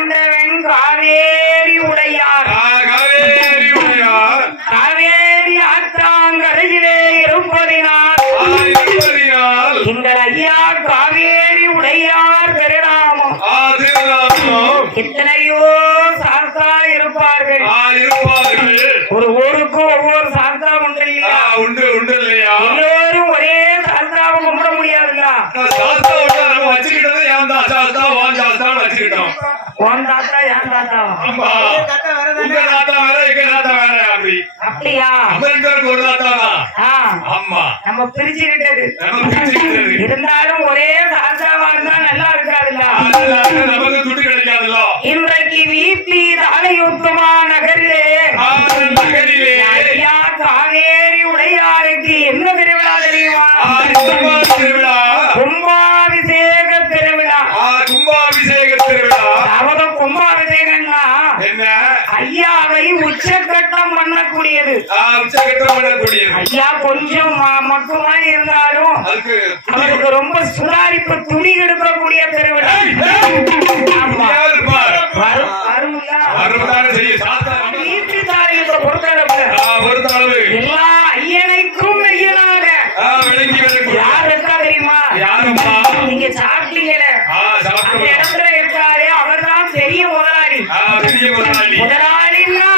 ஆண்டவன் காவேரி உடையார் காவேரி ஆற்றாங்கரையிலே இருப்பதினால் இந்த ஐயா காவேரி உடையார் திருநாமம் எத்தனையோ சாஸ்திரா இருப்பார்கள். ஒரு ஊருக்கு ஒவ்வொரு சாஸ்திரா உண்டு இல்லையா? உண்டு உண்டு இல்லையா? எல்லோரும் ஒரே சாஸ்திராவை கும்பிட முடியாதுங்களா? வச்சுக்கிட்டது ஏன் தாத்தா வான் தாத்தான்னு வச்சுக்கிட்டோம். உன் தாத்தா என் தாத்தா உங்க தாத்தா வேற எங்க தாத்தா வேற அப்படி அப்படியா? அமெரிக்காவுக்கு ஒரு தாத்தாவா? ஆமா நம்ம பிரிச்சுக்கிட்டது. இருந்தாலும் ஒரே சாஸ்திராவா இருந்தா நல்லா இருக்காதுல்ல? நமக்கு துட்டு கிடைக்காதுல்ல. இன்றைக்கு வீட்டி தாலையுத்தமா நகரிலே ஐயா காவேரி உடையாருக்கு என்ன திருவிழா தெரியுமா? திருவிழா, கும்பாபிஷேக திருவிழா. கும்பாபிஷேக திருவிழா. அவர கும்பாபிஷேகம்னா என்ன? ஐயாவை உச்சக்கட்டம் பண்ணக்கூடியது. உச்சக்கட்டம் பண்ணக்கூடியது. ஐயா கொஞ்சம் மட்டுமா இருந்தாலும் அவருக்கு ரொம்ப சுதாரிப்பு துணி எடுக்கக்கூடிய திருவிழா. பொறுத்தளவு எல்லா ஐயனைக்கும் மெய்யனாக யார் இருக்கா தெரியுமா? நீங்க சாப்பிட்டீங்களே அந்த இடத்துல இருக்காரு, அவர் தான் பெரிய முதலாளி. முதலாளின்னா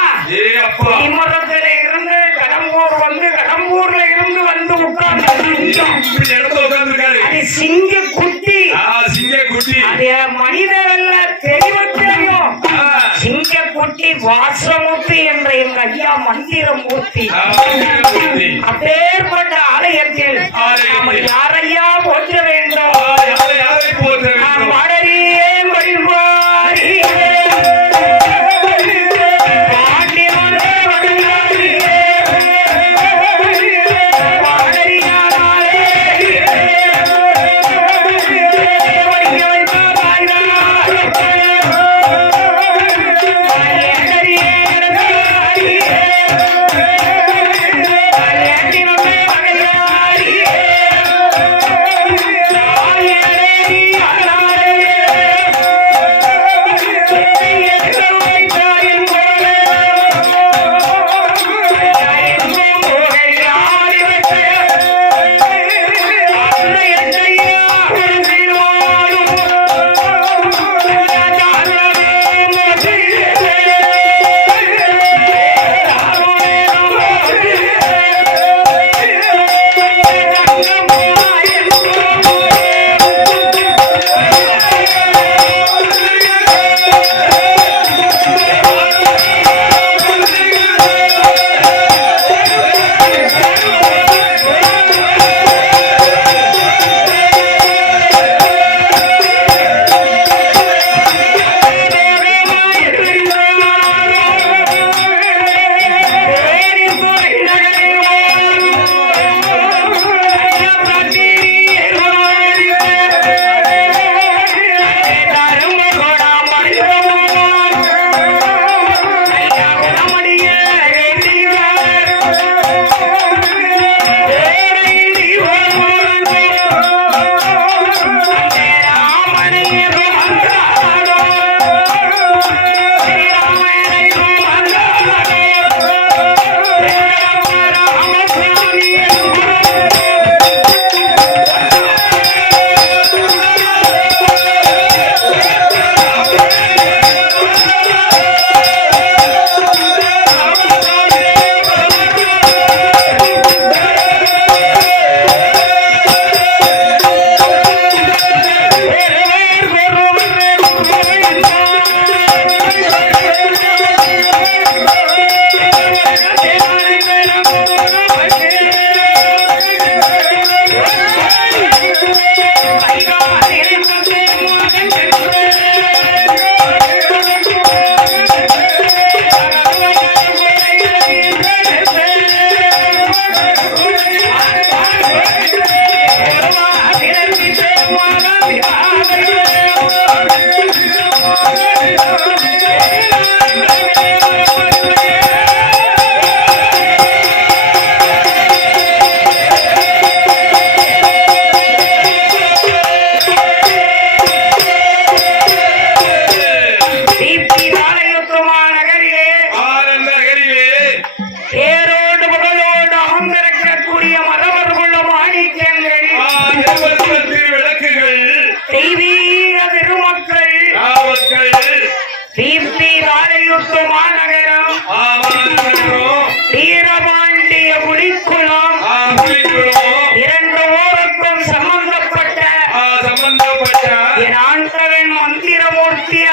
இம்மரத்துல இருந்து கடம்பூர் வந்து கடம்பூர்ல இருந்து வந்து உட்கார்ந்து அது சிங்க குட்டி. அது மனிதரல்ல தெய்வத்தையும் சிங்க குட்டி வாசமூர்த்தி என்ற எங்க ஐயா மந்திரமூர்த்தி. அப்பேற்பட்ட ஆலயத்தில் நாம் யாரையா போற்ற வேண்டும்? பாடறியே வழிபாடியே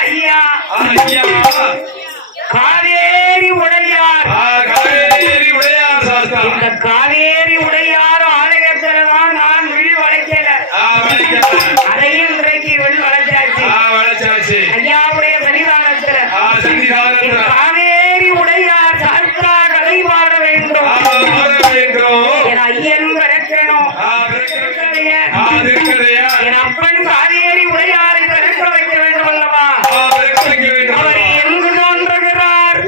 ஐயா ஐயா காவேரி உடையார் காவேரி உடையார் சாஸ்தா இந்த காவேரி உடையார் ஆலயத்துலதான் நான் விழி வளைக்கல அதையும் இன்றைக்கு விழி வளைச்சாச்சு வளச்சாச்சு ஐயாவுடைய சன்னிதானத்துல சன்னிதானத்துல காவேரி உடையார் சாஸ்திரா கலை பாட வேண்டும் என் ஐயன் பிறக்கணும் என் அப்பன் காவேரி உடையாரை பிறக்க வைக்க வேண்டும் அல்லவா அவர் எங்கு தோன்றுகிறார்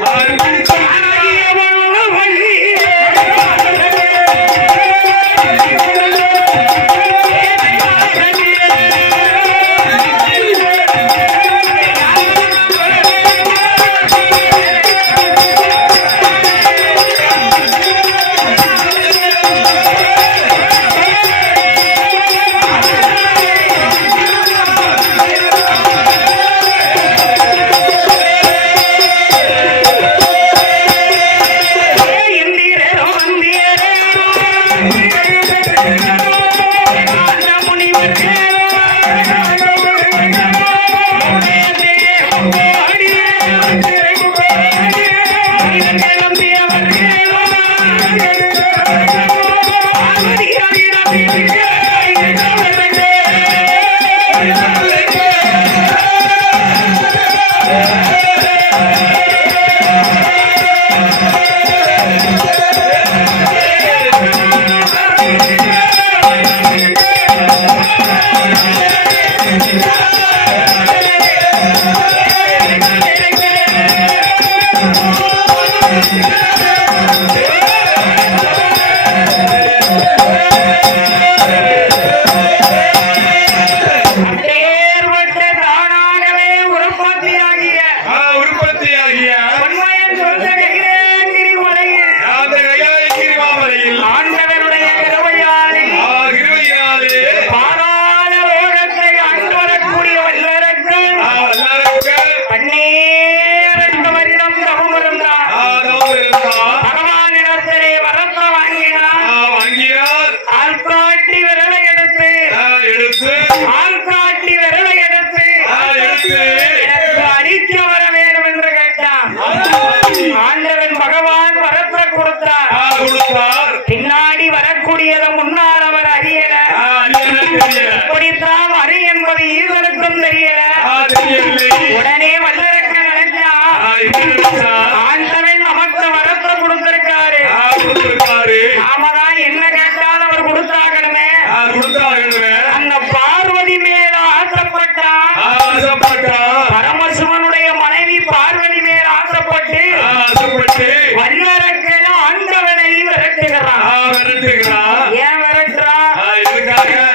பின்னாடி வரக்கூடியத முன்னால் அவர் அறியல இப்படித்தான் அறி என்பது ஈஸ்வருக்கும் தெரியல உடனே வல்லரக்க நினைச்சா ஆண்டவன் நமக்கு வரத்தை கொடுத்திருக்காரு நாமதான் என்ன கேட்டாலும் அவர் கொடுத்தாகணுமே அந்த பார்வதி மேல ஆசைப்பட்டான் பரமசிவனுடைய மனைவி பார்வதி மேல ஆசைப்பட்டு வல்லரக்க ஆண்டவனை ஏன் விரட்டுறான்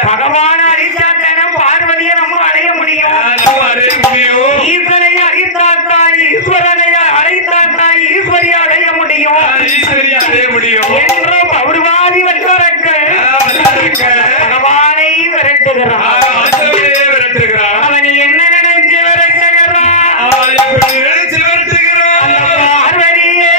பகவான அழிச்சாத்தான பார்வதியை நம்ம அடைய முடியும் ஈஸ்வரை அழித்தாத்தாய் ஈஸ்வரனை அழைத்தாத்தாய் ஈஸ்வரியை அடைய முடியும் என்றும் பௌர்வாதி வல்லரக்கள் பகவானை விரட்டுகிறான் அவன் என்ன நினைச்சு விரட்டுகிறான் பார்வதியே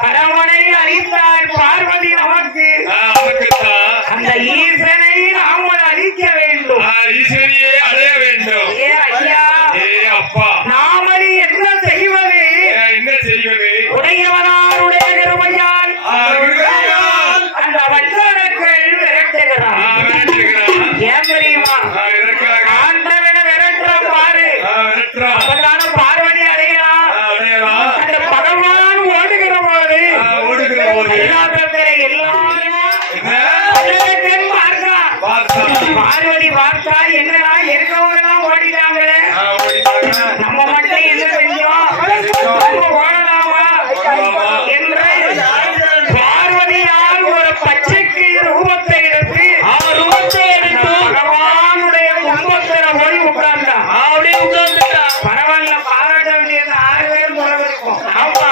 பரமனை அழித்தார் பார்வதி நமக்கு அவனுக்குத்தான் அந்த ஈசனை நாமல் அழிக்க வேண்டும். ஈஸ்வரியை அடைய வேண்டும். ஏ ஐயா, ஏ அப்பா, நாமளி என்ன செய்வது? என்ன செய்வது? உடையவனாருடைய கிருபையால் அந்த வல்லரக்கள் விரட்டுகிறான். ஏன் தெரியுமா? ஆண்டவனை விரட்டுற பாரு, அப்பதான பார்வதி அடையலாம். அந்த பகவான் ஓடுகிற போது கைலாசத்திலே எல்லாரும் வல்லரக்கன் பார்க்கிறான். பார்வதி பார்த்தா என்னடா இருக்கவங்க எல்லாம் ஓடிட்டாங்களே, நம்ம மட்டும் என்ன செஞ்சோம், நம்ம ஓடலாமா என்று பார்வதியால் ஒரு பச்சைக்கு ரூபத்தை எடுத்து பகவானுடைய குடும்பத்துல போய் உட்கார்ந்தான். பரவாயில்ல, பாராட்ட வேண்டியது 6 பேரும் போல இருக்கும். ஆமா,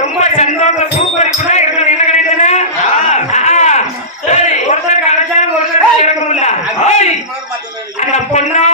ரொம்ப சந்தோஷம். சூப்பர். இப்பதான் எனக்கு என்ன கிடைக்குது, ஒருத்தருக்கு அழைச்சாலும் ஒருத்தருக்கு இருக்கணும்ல. அந்த பொன்னான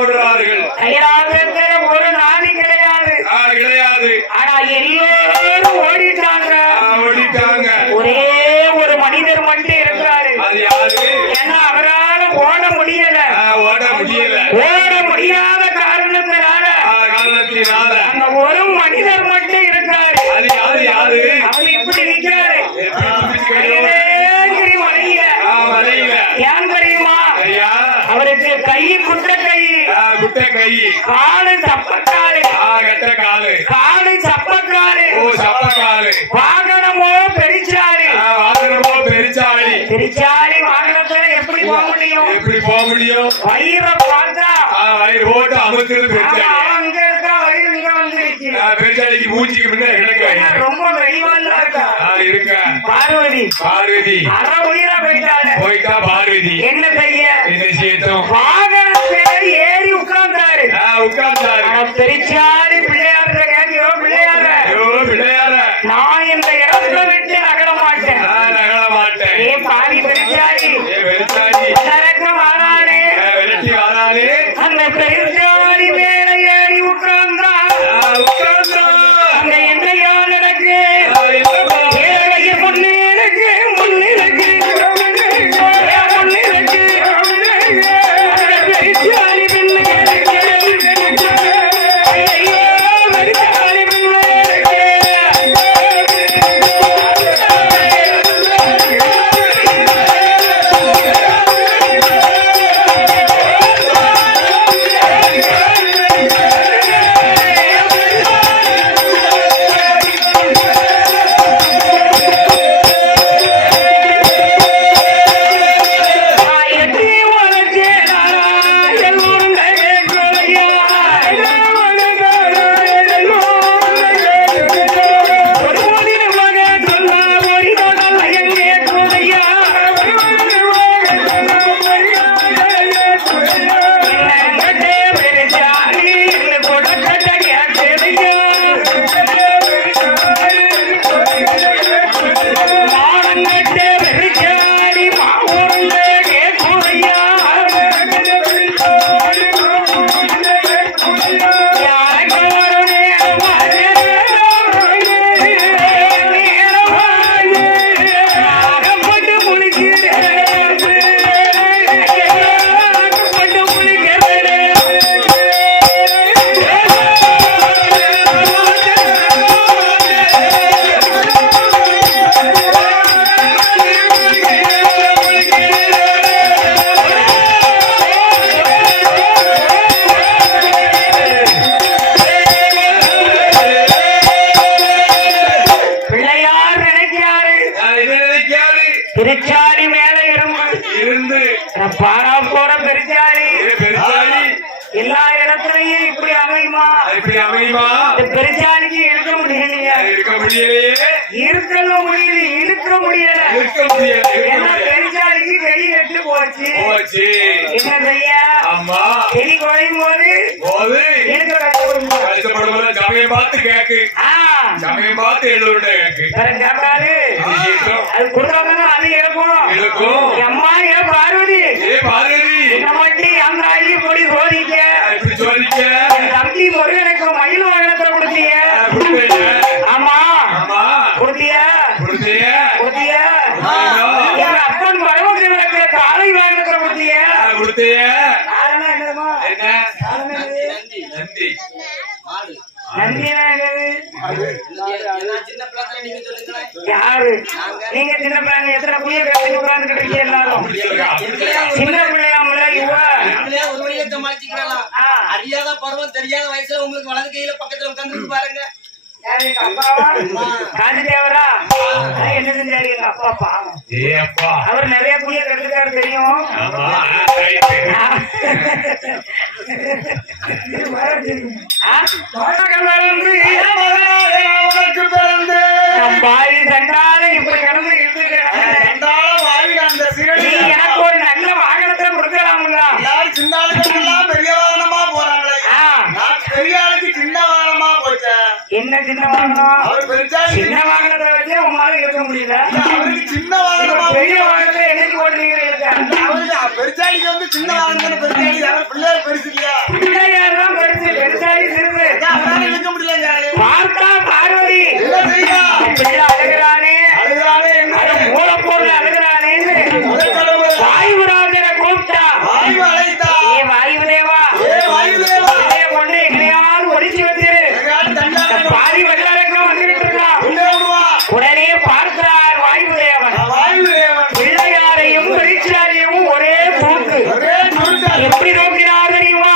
ஓடுறார்கள். ஒரு நாதி கிடையாது. ஆனா எல்லாரும் ஓடிட்டாங்க. ஒரே ஒரு மனிதர் மட்டும் இருக்கிறாரு. ஏன்னா அவரால் ஓட முடியல. ஓட முடியாத காரணத்தினால அந்த ஒரு மனிதர் மட்டும் இருக்கிறாரு. அவர் இப்படி நிற்கிறாரு மலையில. ஏன் தெரியுமா? அவருக்கு கை குட்ட கை, காலு சப்பக்காலு, காலு சப்பக்காலு, வாகனமோ பெரிச்சாலி. பெரிச்சாலி வாகனத்துல எப்படி போக முடியும்? வயிறை பார்த்தா வயிறு போட்டு அமுக்கிறது அங்க இருக்கா, வயிறு இங்க வந்துருச்சு. பெருச்சாலிக்கு மூச்சுக்கு முன்ன ரொம்ப வெயிவல்லா இருக்கா பார்வதி. அரை உயிரை போயிட்டா பார்வதி என்ன செய்ய? வாகனத்தை ஏறி உட்கார்ந்தாரு. பெரிச்சாலி பிள்ளையார கேட்கியோ, பிள்ளையார நான் இந்த இடத்துல விட்டு நகர மாட்டேன். ஏ பாரி பெரிச்சாலி, வாரானே அந்த பெரிச்சாலி மேல ஏறி உட்கார்ந்தா அங்க என்னையா நடக்கு? ஏழைய முன்னிருக்கு பெரிச்சாலி எல்லா இடத்துலயும் இப்படி அமையுமா? இப்படி அமையுமா? இந்த பெருச்சாலிக்கு இருக்க முடியலையா? இருக்க முடியலையே. இருக்கவும் முடியல, இருக்க முடியல. இருக்க முடியல. ஏன்னா பெருச்சாலிக்கு வெடி கட்டு போச்சு. போச்சு. என்ன செய்ய? அம்மா செடி குறையும் போது இருக்க கஷ்டப்படும் போது சமயம் பார்த்து கேக்கு. சமயம் பார்த்து எழுதுட்ட கேக்கு. அது கொடுத்தாங்க, அது இருக்கும். அம்மா ஏன் பார்வதி, பார்வதி என்ன மட்டும் என் தாயி பொடி சோதிக்க, இப்படி சோதிக்க தம்பி முருகனுக்கு மயில் வாகனத்தை கொடுத்தீங்க. ஆமா கொடுத்திய கொடுத்திய. என் அப்பன் பரமசிவனுக்கு காலை வாகனத்தை கொடுத்தீங்க. கொடுத்திய. காரணம் என்னதுமா? நன்றி. நந்தினா என்னது? யாரு நீங்க? சின்ன பிள்ளைங்க எத்தனை புளிய கட்டி உட்கார்ந்துட்டு இருக்கீங்க எல்லாரும்? சின்ன பிள்ளையாமல இவ ஒரு வழியை சமாளிச்சுக்கலாம். அறியாத பருவம் தெரியாத வயசுல உங்களுக்கு வலது கையில பக்கத்துல உட்கார்ந்து பாருங்க. காந்திதேவரா என்ன செஞ்சாரு எங்க அப்பா? பாவம், அவர் நிறைய புளிய கட்டுக்காரு தெரியும். பாரி சண்டால இப்படி கடந்து எனக்கு ஒரு நல்ல வாகனத்தை கொடுக்கலாம்ல. எல்லாரும் சின்ன ஆளுக்கெல்லாம் பெரிய வாகனமா போறாங்களே, பெரிய ஆளுக்கு சின்ன வாகனமா போச்சு. என்ன சின்ன வாகனம்? அவர் பெருசா சின்ன வாகனத்தை வச்சு உங்களால இருக்க முடியல. அவருக்கு சின்ன வாகனமா பெரிய வாகனத்தை என்னைக்கு ஓட்டுறீங்க? அவருக்கு பெருசாடிக்கு வந்து சின்ன வாகனம் பெருசாடி. அவர் பிள்ளையார் பெருசு இல்லையா? பிள்ளையார் தான் பெருசு, பெருசாடி சிறுது. அவரால் இருக்க முடியல. பார்த்தா பார்வதி என்ன செய்யா? பிள்ளை அழுகிறானே அழுகிறானே, மூலப்பொருள் அழுகிறானேன்னு வாயுராஜனை கூப்பிட்டா. வாயு அழைத்தா. ஏ வாயுதேவா, வாயுதேவா கொண்டு எங்களையாவது ஒடிச்சு வச்சிரு. பாதி வெள்ளாரக்கம் வந்துகிட்டு இருக்கான். உடனே பார்க்கிறார் வாயுதேவன். பிள்ளையாரையும் பெருச்சாரையும் ஒரே தூக்கு. எப்படி நோக்கினார் தெரியுமா?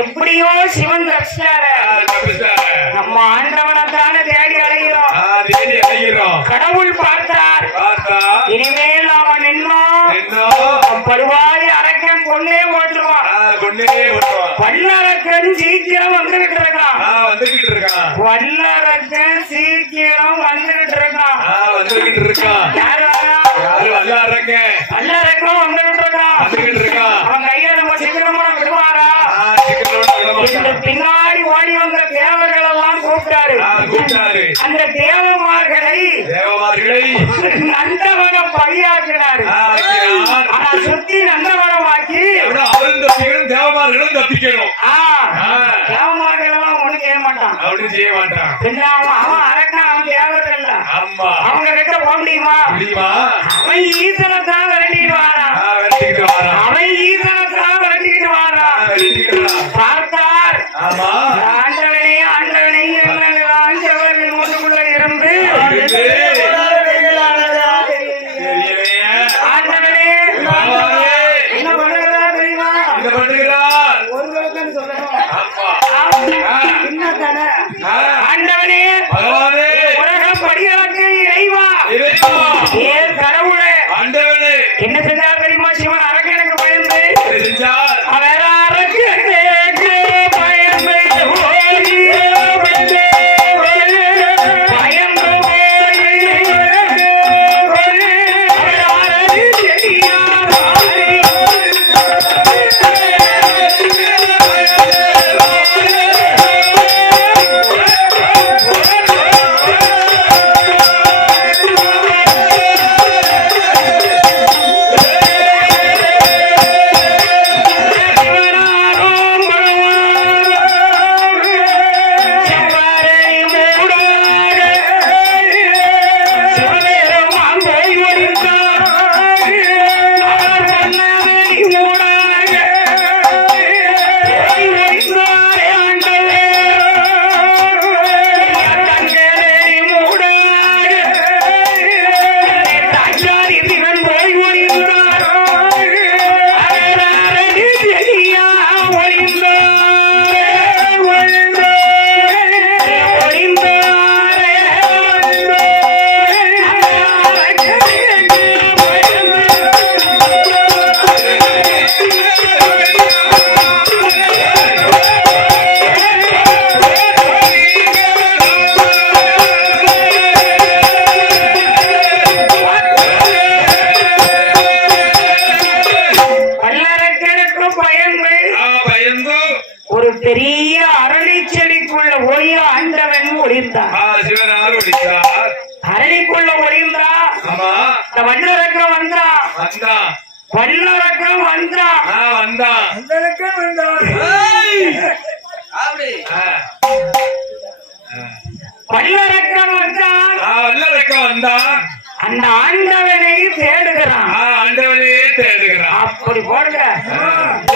எப்படியோ சிவன் ரட்சிச்சாரு. நம்ம ஆண்டவனத்தான தேடி அலைகிறோம். கடவுள் பார்த்தார். இனிமேல் நாம நின்னோம் பருவாரி அரக்கன் கொண்டே ஓட்டுவான். வல்லரக்கன் சீக்கிரம் வந்துகிட்டு இருக்கான். வந்துகிட்டு இருக்கான். வல்லரக்கன் சீக்கிரம் வந்துகிட்டு இருக்கான். வந்துகிட்டு இருக்கான். யாரு வல்லரக்கன்? வல்லரக்கன் வந்துகிட்டு இருக்கான். வந்துகிட்டு இருக்கான். அவன் கையில நம்ம சீக்கிரமா விடுவாரா? இந்த பின்னாடி ஓடி வந்த தேவர்கள் எல்லாம் கூப்பிட்டாரு. அந்த தேவமார்களை நந்தவனம் பலியாக்கினாரு. ஆனா சுத்தி நந்தவனம் ஆக்கி தேவமார்களும் தப்பிக்கணும். தேவமார்கள் எல்லாம் ஒண்ணு செய்ய மாட்டான். அப்படி செய்ய மாட்டான். அவன் அரக்கன், அவன் தேவர்கள் இல்ல. அவங்க கிட்ட போக முடியுமா? அவன் ஈசனத்தான் விரட்டிட்டு வாரான். அவன் ஈசனத்தான் விரட்டிக்கிட்டு வாரான். பார்த்தார் ஆண்டவனே ஆண்டவனே ஆண்டவர்கள் முன்னுக்குள்ள இருந்து ஆண்டவனே என்ன பண்ணுறா தெரியுமா? ஒருவருக்குன்னு சொல்லணும். என்னத்தானே ஆண்டவனே உலகம் படியாக்கு இறைவா ஏ கடவுளே என்ன செஞ்சார் தெரியுமா? சிவன் அரக்கனுக்கு பயந்து வேற அரக்கனுக்கு பயந்து ஒரு பெரிய அரளி செடிக்குள்ள ஒளிய ஆண்டவன் ஒளிந்தான். அரளிக்குள்ள ஒளிந்தா இந்த வல்லரக்கம் வந்தா வல்லரக்கம் வந்தா வல்லரக்கம் வந்தா வல்லரக்கம் வந்தா அந்த ஆண்டவனை தேடுகிறான். அப்படி போடுங்க.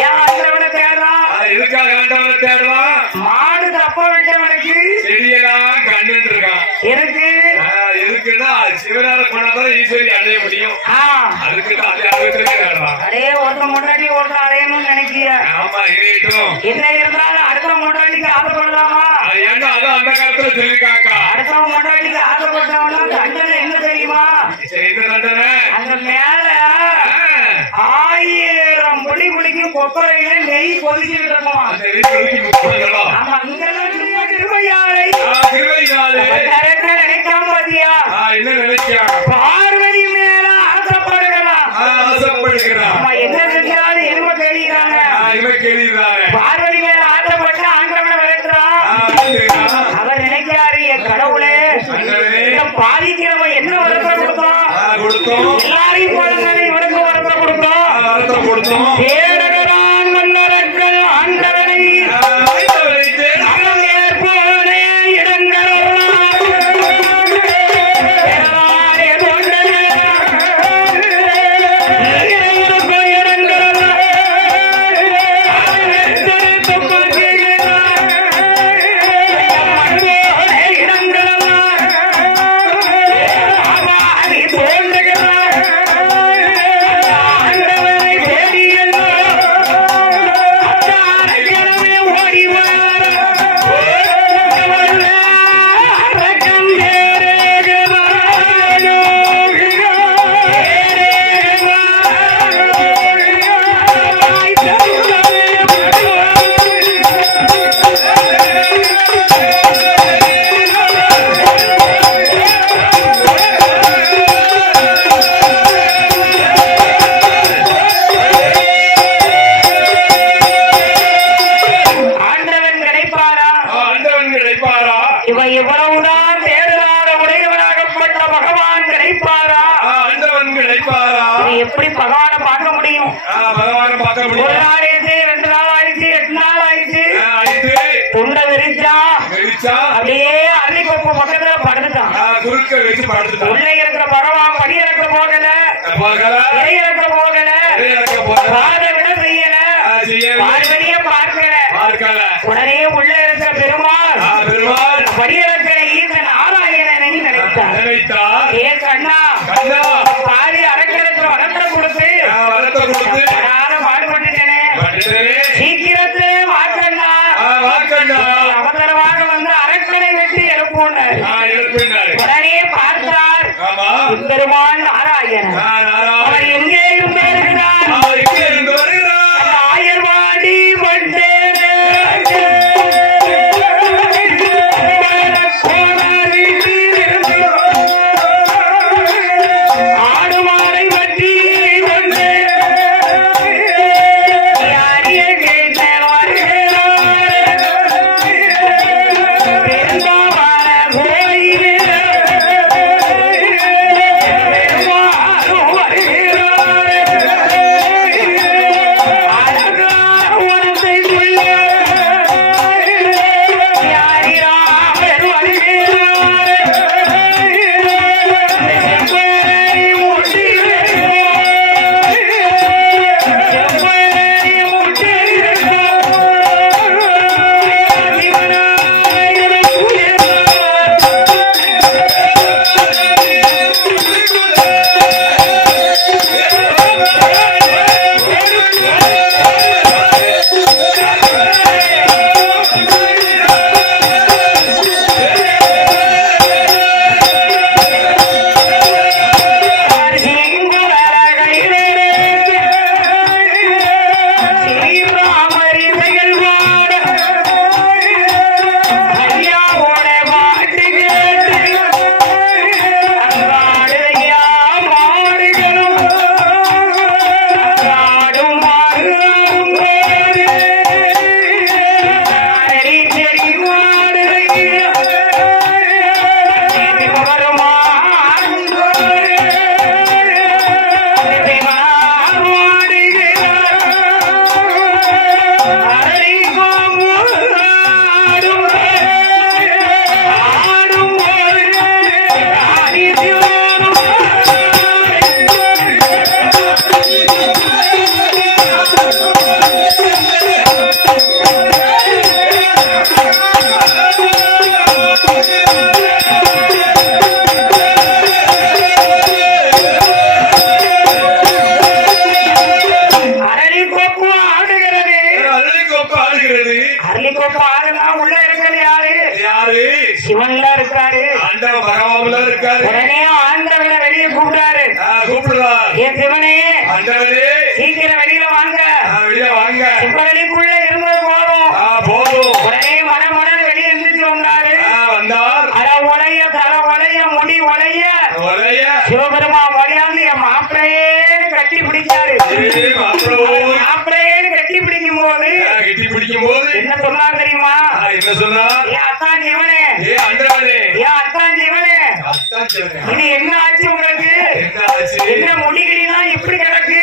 ஏன் ஆண்டவனை தேடுறான்? எதுக்காக ஆண்டவனை தேடுறான்? மாடு தப்ப விட்டவனுக்கு செடியெல்லாம் கண்டுட்டு இருக்கான். எதுக்குன்னா சிவனார போனாதான் ஈஸ்வரி அடைய முடியும். அதுக்குதான் அதே ஆர்வத்திலே தேடுறான். அதே ஒருத்த முன்னாடி ஒருத்த அடையணும்னு நினைக்கிற. ஆமா இறையட்டும். என்ன இருந்தாலும் அடுத்த முன்னாடிக்கு ஆசைப்படலாமா? ஏன்னா அதான் அந்த காலத்துல சொல்லிருக்காங்க. அடுத்த முன்னாடிக்கு ஆசைப்பட்டவனா தண்டனை என்ன தெரியுமா? என்ன தண்டனை? அந்த மேல 1000 புளி புளிக்கும் கொப்பரையில நெய் கொதிச்சுட்டு இருக்கும். ஆமா இங்கெல்லாம் திருவையாளை நினைக்காம பாத்தியா? என்ன நினைச்சா? பார்வதி மேல ஆசைப்படுகிறான். என்ன செஞ்சாலும் எருமை கேள்விக்கிறாங்க. பார்வதி மேல ஆசைப்பட்டு ஆண்டவனை விரட்டுறான். அவர் நினைக்கிறாரு என் கடவுளே பாதிக்கிறவன் என்ன வரத்தை கொடுத்தோம்? எல்லாரையும் போலதானே இவனுக்கு வரத்தை கொடுத்தோம். தேடுகிறான் வல்லரக்கன் ஆண்டவனை இவன் இவ்வளவுதான் தேடுதார உடையவனாகப்பட்ட பகவான் கிடைப்பாரா? ஆண்டவன் கிடைப்பாரா? இவன் எப்படி பகவானை பார்க்க முடியும்? பகவானை பார்க்க முடியும். ஒரு நாள் ஆயிடுச்சு, 2 நாள் ஆயிடுச்சு, 8 நாள் ஆயிடுச்சு. ஆயிடுச்சு. துண்டை விரிச்சா அப்படியே அள்ளிக்கொப்பு பக்கத்துல படுத்துட்டான். குறுக்க வச்சு படுத்துட்டான். உள்ள இருக்கிற பகவான் படி இறக்க போகல, இறை இறக்க போகல, பாதை விட செய்யல, பார்வதிய பார்க்கல. உடனே உள்ள இருக்கிற பெருமாள் படி இறக்கிற ஈசன் நாராயணனை நினைத்தார். ஏ கண்ணா, பாதி அரக்கிறதுல வளர்த்த கொடுத்து பாடுபட்டுட்டேனே, சீக்கிரத்திலே வாக்கண்ணா அவசரமாக வந்து அரக்கனை வெட்டி எழுப்புனார். உடனே பார்த்தார் பெருமாள் நாராயணன். அவர் எங்கே இருந்து வருகிறார்? ஆயர்வாடி வந்தே சிவன்ல இருக்காரு, உடனே ஆண்டவனை வெளியே கூப்பிட்டாரு. ஏன் சிவனே, சீக்கிரம் வெளியில வாங்க, சிவவெளிக்குள்ள இருந்தது போதும். உடனே மனமன வெளியே இருந்துட்டு வந்தாரு. அட உடைய தலை உடைய முடி உடைய சிவபெருமா வழியாந்து என் மாப்பிளையேன்னு கட்டி பிடிச்சாரு. மாப்பிளையேன்னு கட்டி பிடிக்கும் போது என்ன சொன்னா தெரியுமா? ஏன் அத்தான் சிவனே, ஏன் அத்தான் சிவனே, இது என்ன ஆச்சு உங்களுக்கு? என்ன முடிகிறீனா இப்படி கிடக்கு?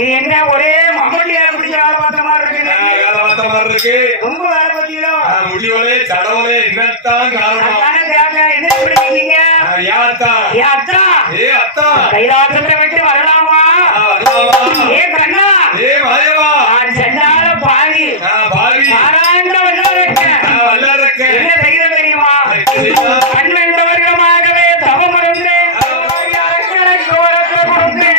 இது என்ன ஒரே மம்மட்டியா பிடிச்ச வேலை பார்த்த மாதிரி இருக்கு. ரொம்ப வேலை பத்தியோ முடிவலே தடவலே என்னத்தான் காரணம்? என்ன இப்படி இருக்கீங்க? கைலாசத்தை விட்டு வரலாமா? ஏ கண்ணா, நான் சென்றால பாவி ஆராய்ந்த வல்லரக்க என்ன செய்த தெரியுமா? கண் என்றவர்களாகவே தவம் இருந்து அரக்கனுக்கு வரத்தை கொடுத்து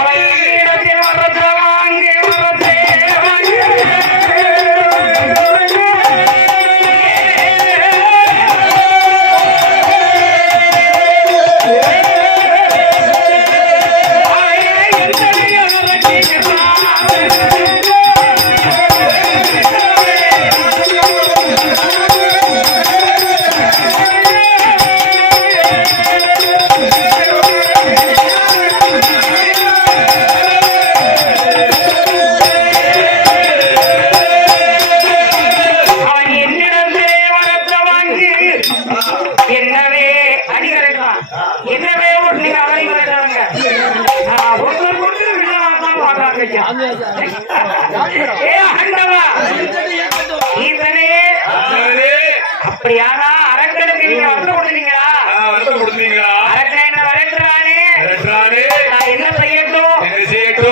அவை இடத்தில் வரத்தை வாங்கி ஏ ஆண்டவா ஈசனே அப்படியானா அரக்கனுக்கு நீங்க வந்து கொடுத்தீங்களா அரக்கன் என்ன விரட்டுறானே நான் என்ன செய்யட்டும்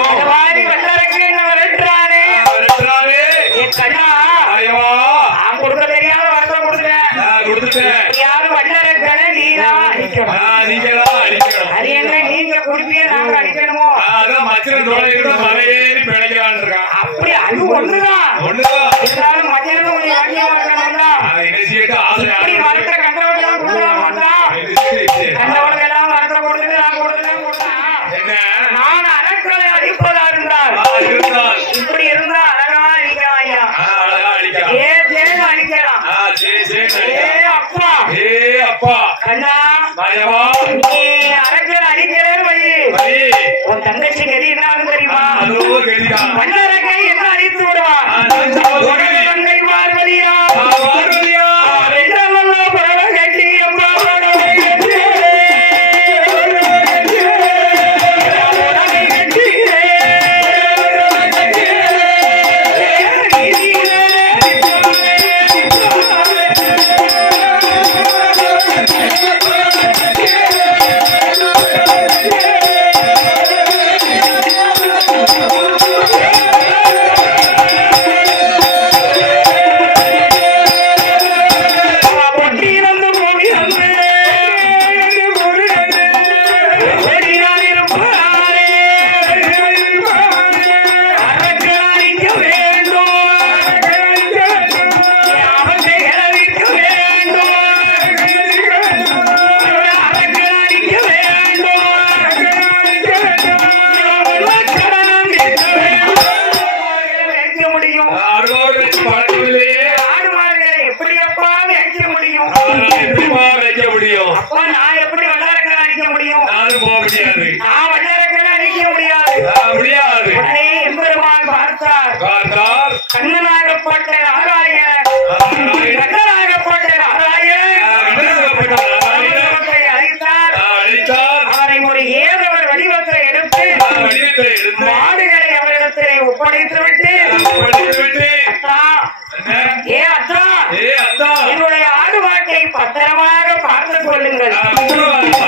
இந்த மாதிரி வல்லரக்கு என்ன விரட்டுறானே என் கண்ணா நான் கொடுக்க தெரியாத வரத்தை கொடுத்தேன் யாரும் வல்லரக்கனை நீதான் அடிக்கணும் அது என்ன நீங்க கொடுத்தே நாங்க அடிக்கணுமோ அப்படி அது ஒண்ணுதான் இருந்தாலும் மத்தியானம் கொஞ்சம் வாங்கியா இருக்கணும்ல இப்படி வரத்தை கண்டவர்கள் கொடுக்கலாம் கண்டவர்களெல்லாம் வரத்தை கொடுத்துட்டு நான் கொடுத்தேன் நான் அரக்கனை அடிப்பதா இருந்தால் இப்படி இருந்தா அழகா அடிக்கலாம் ஐயா ஏ தேர்ந்து அடிக்கலாம் ஏ அப்பா கண்ணா நீ அரக்கனை அடிக்கிறேன்னு வை உன் தங்கச்சி கதி என்ன தெரியுமா வல்லரக்கை என்ன அடித்து விடுவான் தங்கை பார்வதியா வெள்ளவல்ல பரவ கட்டி அம்மா பரவை கட்டி கண்ணனாகப்பட்ட நாராயணன் அழித்தார் அவரை ஒரு ஏதவர் வடிவத்தை எடுத்து மாடுகளை அவரிடத்திலே ஒப்படைத்து விட்டு அத்தா என்னுடைய ஆடு மாட்டை பத்திரமாக பார்த்து கொள்ளுங்கள்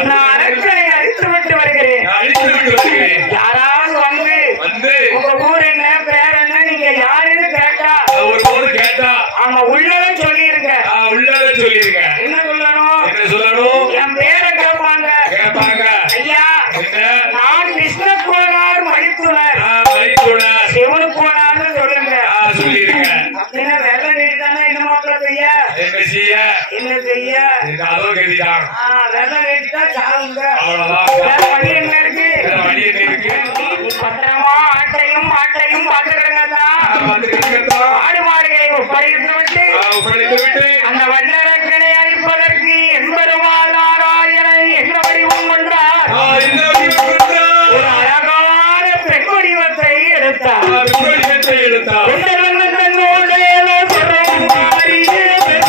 நான் அரக்கனை அழித்து விட்டு வருகிறேன் யாராவது வந்து உங்க ஊர் என்ன பேர் என்ன நீங்க யாருன்னு கேட்டா ஆமா உள்ளதை சொல்லிருங்க என்ன சொல்லணும் என் பேரை கேட்பாங்க ஐயா நான் கிருஷ்ணகுமார் மணித்துணர் சிவனுக்குமார்னு சொல்லுங்க அப்படின்னா வெள்ள நீட்டானா என்ன மாப்பிள்ள செய்ய என்ன செய்ய வெள்ள நீட்டா சாவுங்க வேற வழி என்ன இருக்கு பத்திரமா ஆட்டையும் பார்த்துக்கிறேங்க ஆடு மாடுகளை ஒப்படைத்து விட்டு அந்த வல்லரக்கனை அழிப்பதற்கு எம்பெருமாள் நாராயணன் என்ன வடிவம் கொண்டார் ஒரு அழகான பெண் வடிவத்தை எடுத்தார் Yeah.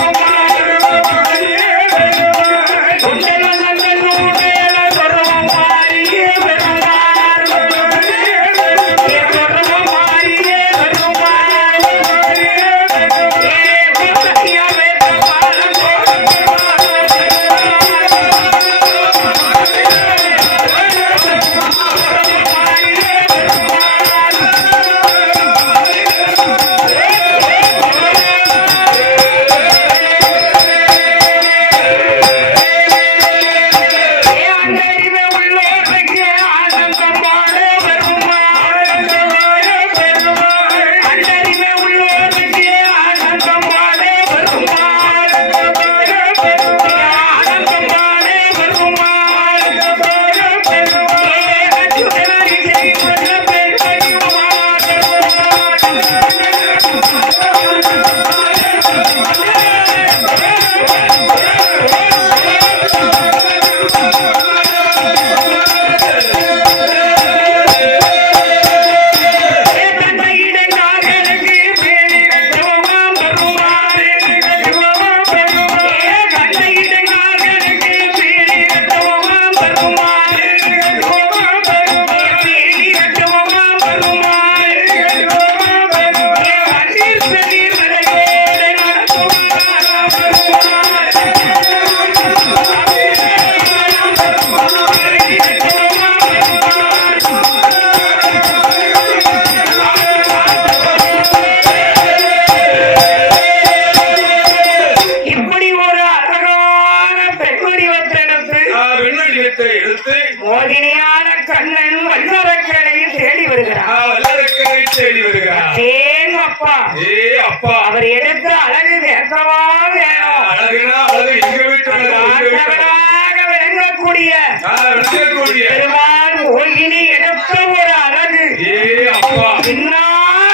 அப்பா அவர் எடுத்த அழகு ஏற்றவா வேணும். அழகுனா அழகு எங்க வீட்டு அழகு எங்க வீட்டு அழகு. ஆண்டவனாக விளங்கக்கூடிய விளங்கக்கூடிய பெருமாள் மோகினி எடுத்த ஒரு அழகு. ஏ அப்பா என்ன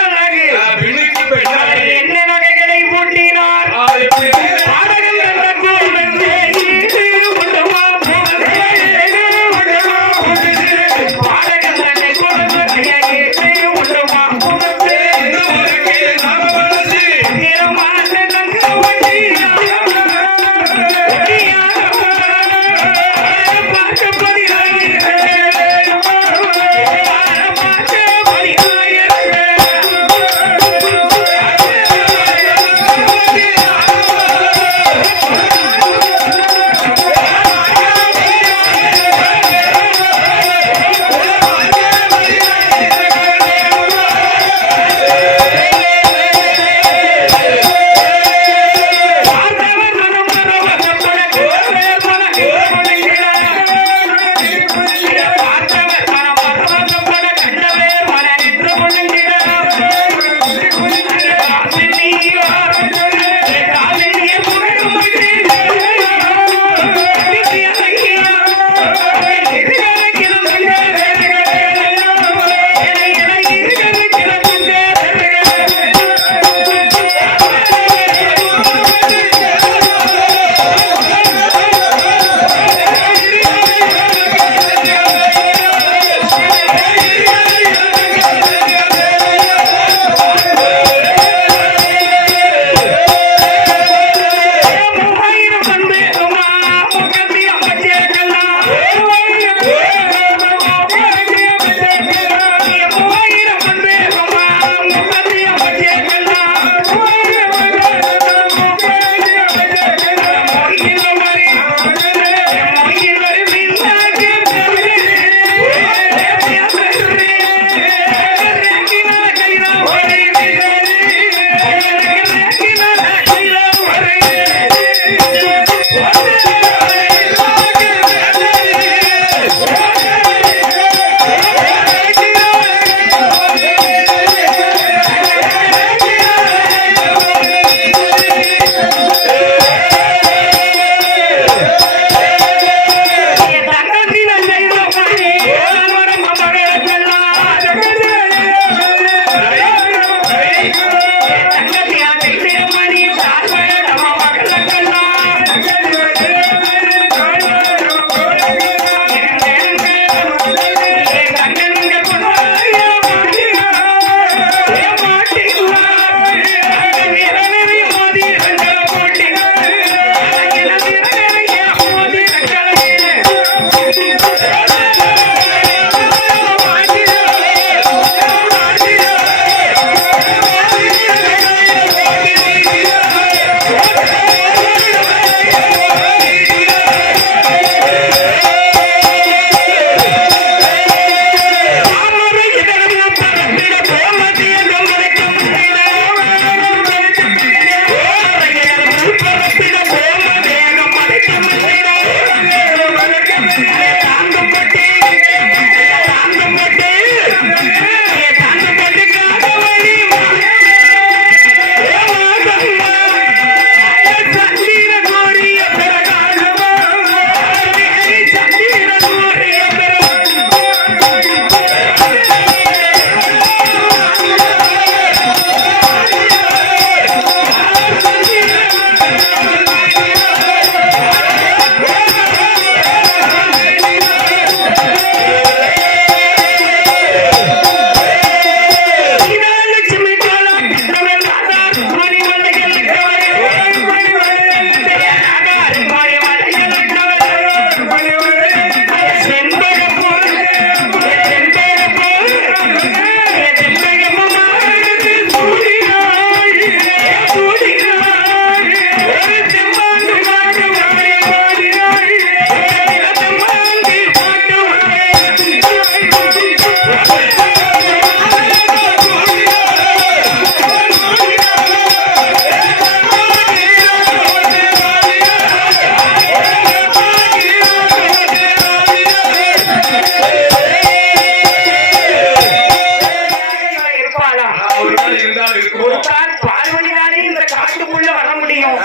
அழகு. பெண்ணுக்கு பெண்ணா அவர் என்ன நகைகளை பூட்டினார். எப்படி பாடகன் என்ற கோவில் வேலியிட்டு உண்டுமா போகுது. பாடகன் என்ற கோவில் கையாயிட்டு உண்டுமா போகுது. திறமான தங்க வண்டியாக பார்க்க பதினாயிரம்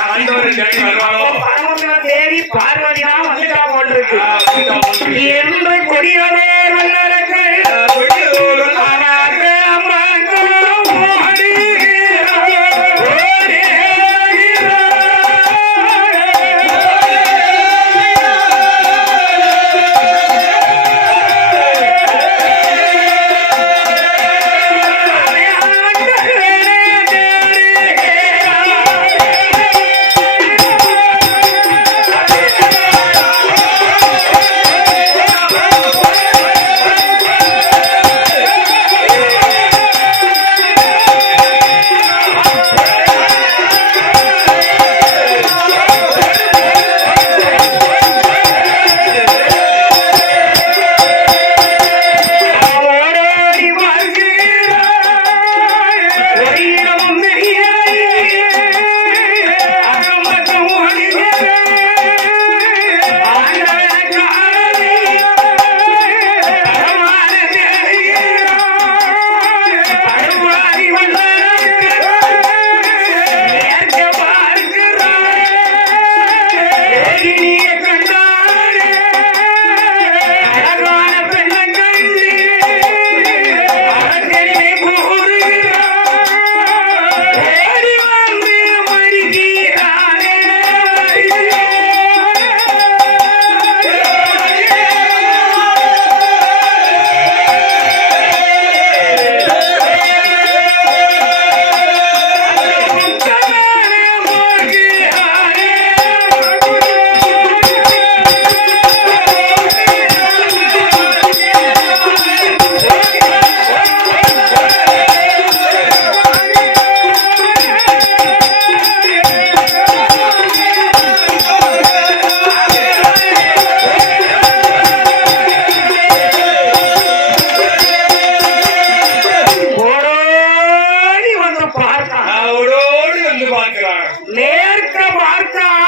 ஆண்டவரை தேடி வருவானோ பரமசிவன் தேடி பார்வதி தான் வந்துட்டா போட்டிருக்கு வந்துட்டா போட்டிருக்கு. என்று கொடியவே வல்லரசு கொடியோரும் அனாத மங்களம் அவரோடு வந்து பார்க்கிறான். நேர்க்க பார்த்தான்